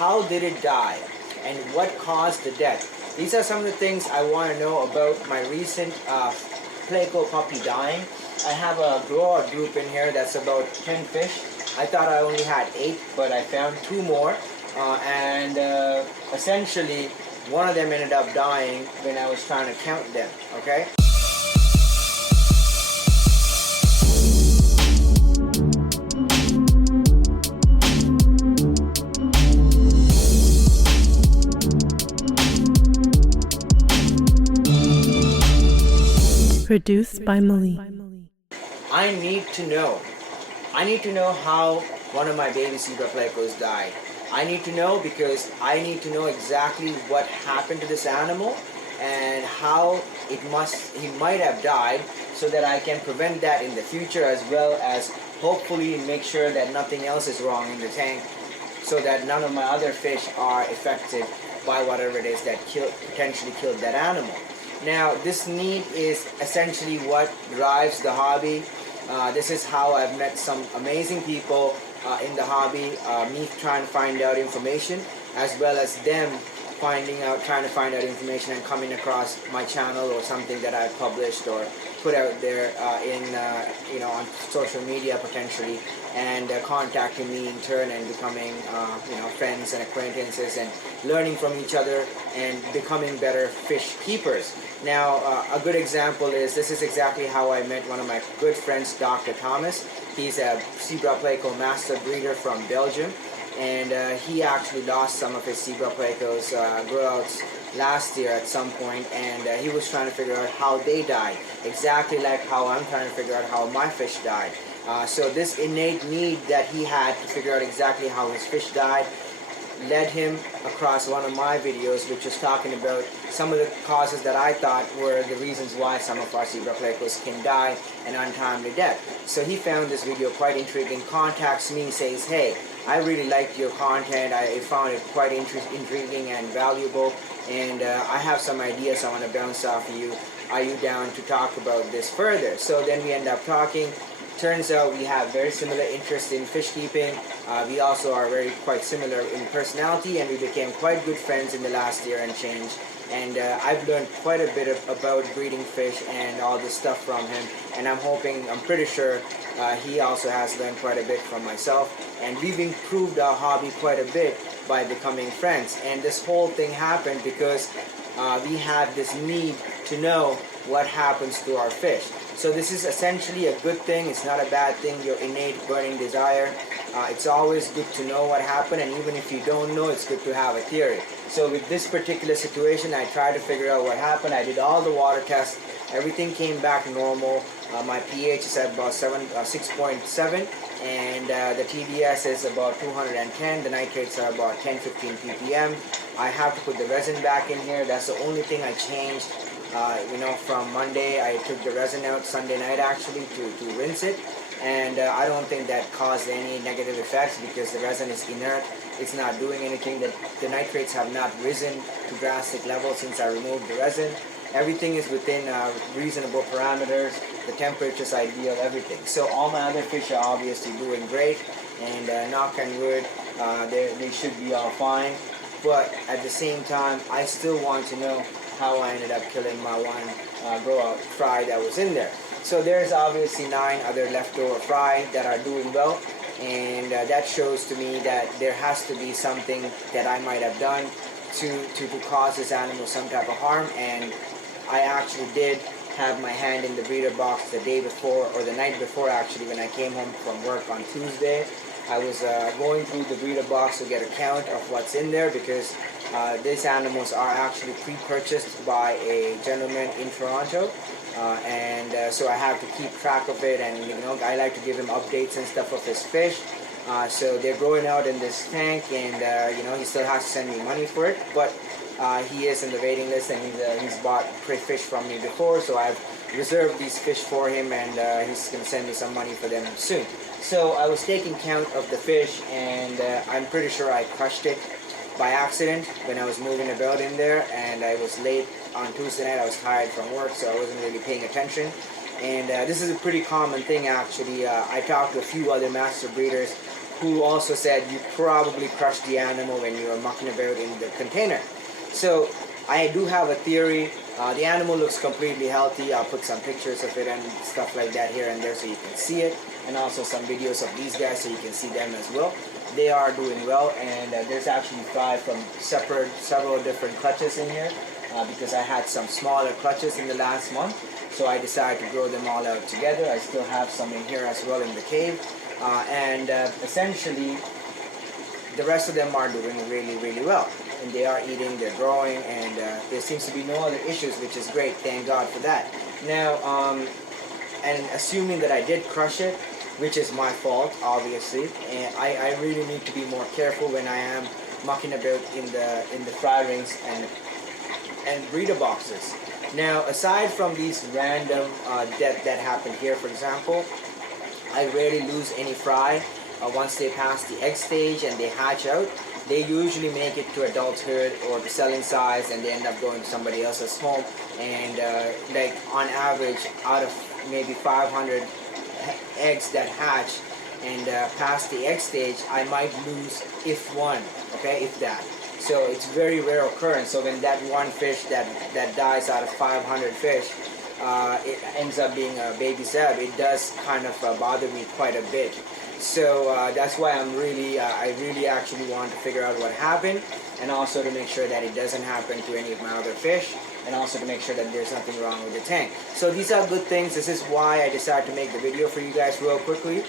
how did it die, and what caused the death. These are some of the things I want to know about my recent Pleco puppy dying. I have a grow-out group in here that's about 10 fish. I thought I only had 8, but I found 2 more. And essentially, one of them ended up dying when I was trying to count them, okay? Produced by Malik. I need to know how one of my baby zebra plecos died. I need to know because I need to know exactly what happened to this animal and how he might have died, so that I can prevent that in the future, as well as hopefully make sure that nothing else is wrong in the tank, so that none of my other fish are affected by whatever it is that potentially killed that animal. Now, this need is essentially what drives the hobby. This is how I've met some amazing people in the hobby, me trying to find out information, as well as them trying to find out information and coming across my channel or something that I've published or put out there on social media potentially, and contacting me in turn and becoming friends and acquaintances and learning from each other and becoming better fish keepers. Now, a good example is, this is exactly how I met one of my good friends, Dr. Thomas. He's a zebra pleco master breeder from Belgium, and he actually lost some of his zebra plecos grow-outs last year at some point, and he was trying to figure out how they died, exactly like how I'm trying to figure out how my fish died. So this innate need that he had to figure out exactly how his fish died led him across one of my videos, which was talking about some of the causes that I thought were the reasons why some of our zebra plecos can die an untimely death. So he found this video quite intriguing, contacts me, says, hey, I really liked your content, I found it quite intriguing and valuable, and I have some ideas I want to bounce off of you. Are you down to talk about this further? So then we end up talking. Turns out we have very similar interests in fish keeping. We also are quite similar in personality, and we became quite good friends in the last year and change. And I've learned quite a bit about breeding fish and all this stuff from him, and I'm pretty sure he also has learned quite a bit from myself, and we've improved our hobby quite a bit by becoming friends. And this whole thing happened because we have this need to know what happens to our fish. So this is essentially a good thing. It's not a bad thing, your innate burning desire. It's always good to know what happened, and even if you don't know, it's good to have a theory. So with this particular situation, I tried to figure out what happened. I did all the water tests. Everything came back normal. My pH is at about 6.7, and the TDS is about 210. The nitrates are about 10-15 ppm. I have to put the resin back in here. That's the only thing I changed. From Monday, I took the resin out Sunday night actually to rinse it, and I don't think that caused any negative effects because the resin is inert. It's not doing anything. The nitrates have not risen to drastic levels since I removed the resin. Everything is within reasonable parameters. The temperature is ideal, everything. So all my other fish are obviously doing great, and knock on wood, they should be all fine. But at the same time, I still want to know how I ended up killing my one grow-out fry that was in there. So there's obviously 9 other leftover fry that are doing well, and that shows to me that there has to be something that I might have done to cause this animal some type of harm. And I actually did have my hand in the breeder box the day before, or the night before actually, when I came home from work on Tuesday. I was going through the breeder box to get a count of what's in there, because these animals are actually pre-purchased by a gentleman in Toronto, and so I have to keep track of it, and I like to give him updates and stuff of his fish. So they're growing out in this tank, and he still has to send me money for it, but he is in the waiting list, and he's bought fish from me before, so I've reserved these fish for him, and he's going to send me some money for them soon. So I was taking count of the fish, and I'm pretty sure I crushed it by accident when I was moving about in there, and I was late on Tuesday night. I was tired from work, so I wasn't really paying attention. And this is a pretty common thing actually. I talked to a few other master breeders who also said you probably crushed the animal when you were mucking about in the container. So I do have a theory. The animal looks completely healthy. I'll put some pictures of it and stuff like that here and there so you can see it, and also some videos of these guys so you can see them as well. They are doing well, and there's actually 5 from several different clutches in here because I had some smaller clutches in the last month, so I decided to grow them all out together. I still have some in here as well in the cave, and essentially the rest of them are doing really well, and they are eating, they're growing, and there seems to be no other issues, which is great. Thank God for that. Now, and assuming that I did crush it, which is my fault, obviously, and I really need to be more careful when I am mucking about in the fry rings and breeder boxes. Now, aside from these random death that happened here, for example, I rarely lose any fry. Once they pass the egg stage and they hatch out, they usually make it to adulthood or the selling size, and they end up going to somebody else's home. And like on average, out of maybe 500 eggs that hatch and pass the egg stage, I might lose if one, okay, if that. So it's very rare occurrence. So when that one fish that dies out of 500 fish, it ends up being a baby zeb, it does kind of bother me quite a bit. So that's why I really actually want to figure out what happened, and also to make sure that it doesn't happen to any of my other fish, and also to make sure that there's nothing wrong with the tank. So these are good things. This is why I decided to make the video for you guys real quickly.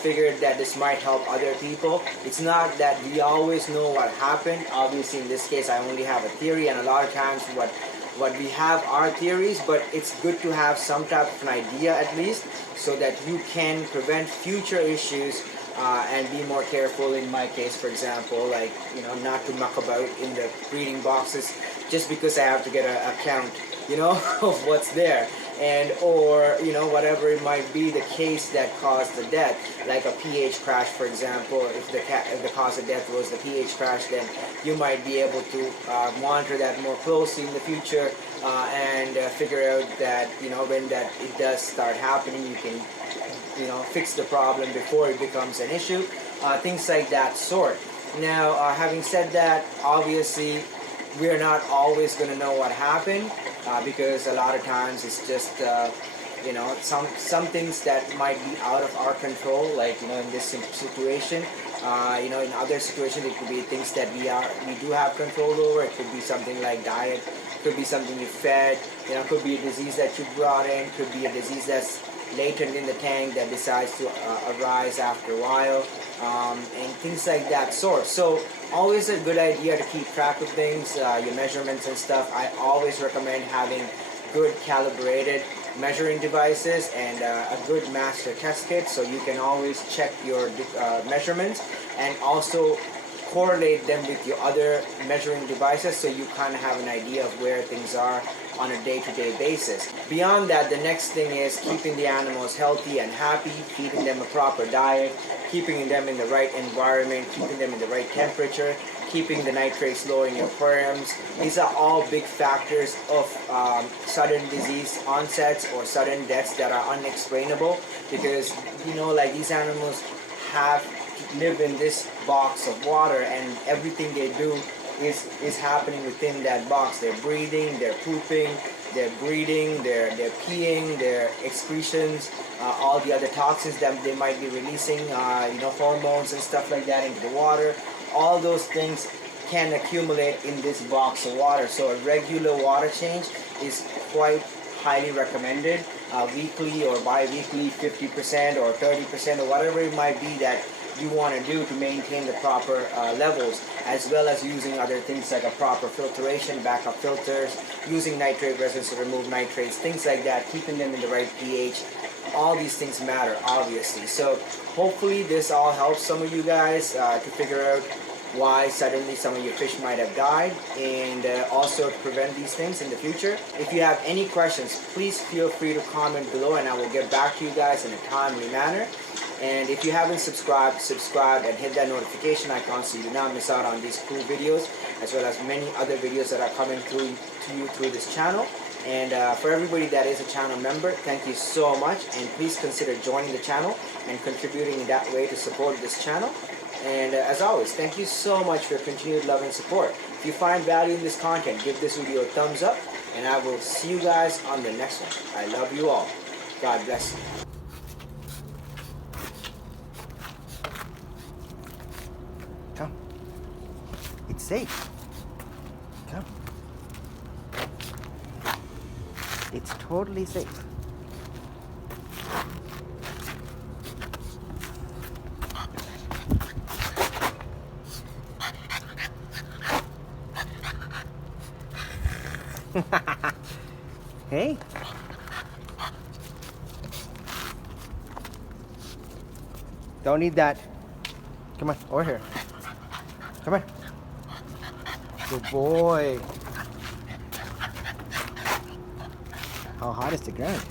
Figured that this might help other people. It's not that we always know what happened. Obviously, in this case, I only have a theory, and a lot of times what we have are theories, but it's good to have some type of an idea at least, so that you can prevent future issues and be more careful. In my case, for example, like, you know, not to muck about in the breeding boxes just because I have to get a count, you know, of what's there, and or, you know, whatever it might be the case that caused the death, like a pH crash, for example. If the cause of death was the pH crash, then you might be able to monitor that more closely in the future and figure out that, you know, when that it does start happening, you can, you know, fix the problem before it becomes an issue. Things like that sort. Now, having said that, obviously we're not always going to know what happened because a lot of times it's just you know, some things that might be out of our control, like, you know, in this situation. You know, in other situations it could be things that we do have control over. It could be something like diet, could be something you fed, you know, could be a disease that you brought in, could be a disease that's latent in the tank that decides to arise after a while, and things like that sort. So always a good idea to keep track of things, your measurements and stuff. I always recommend having good calibrated measuring devices and a good master test kit, so you can always check your measurements and also correlate them with your other measuring devices, so you kind of have an idea of where things are on a day-to-day basis. Beyond that, the next thing is keeping the animals healthy and happy, feeding them a proper diet, keeping them in the right environment, keeping them in the right temperature, keeping the nitrates low in your aquariums. These are all big factors of sudden disease onsets or sudden deaths that are unexplainable, because, you know, like, these animals have to live in this box of water, and everything they do is happening within that box. They're breathing, they're pooping, they're breeding, they're peeing, their excretions, all the other toxins that they might be releasing, you know, hormones and stuff like that into the water. All those things can accumulate in this box of water. So a regular water change is quite highly recommended, weekly or bi-weekly, 50% or 30% or whatever it might be that you want to do to maintain the proper levels, as well as using other things like a proper filtration, backup filters, using nitrate resins to remove nitrates, things like that, keeping them in the right pH. All these things matter, obviously. So hopefully this all helps some of you guys to figure out why suddenly some of your fish might have died, and also to prevent these things in the future. If you have any questions, please feel free to comment below, and I will get back to you guys in a timely manner. And if you haven't subscribed, subscribe and hit that notification icon so you do not miss out on these cool videos, as well as many other videos that are coming through to you through this channel. And for everybody that is a channel member, thank you so much, and please consider joining the channel and contributing in that way to support this channel. And as always, thank you so much for your continued love and support. If you find value in this content, give this video a thumbs up, and I will see you guys on the next one. I love you all. God bless you. Come. It's safe. Come. It's totally safe. Hey. Don't need that. Come on, over here. Come on. Good boy. How hot is the ground?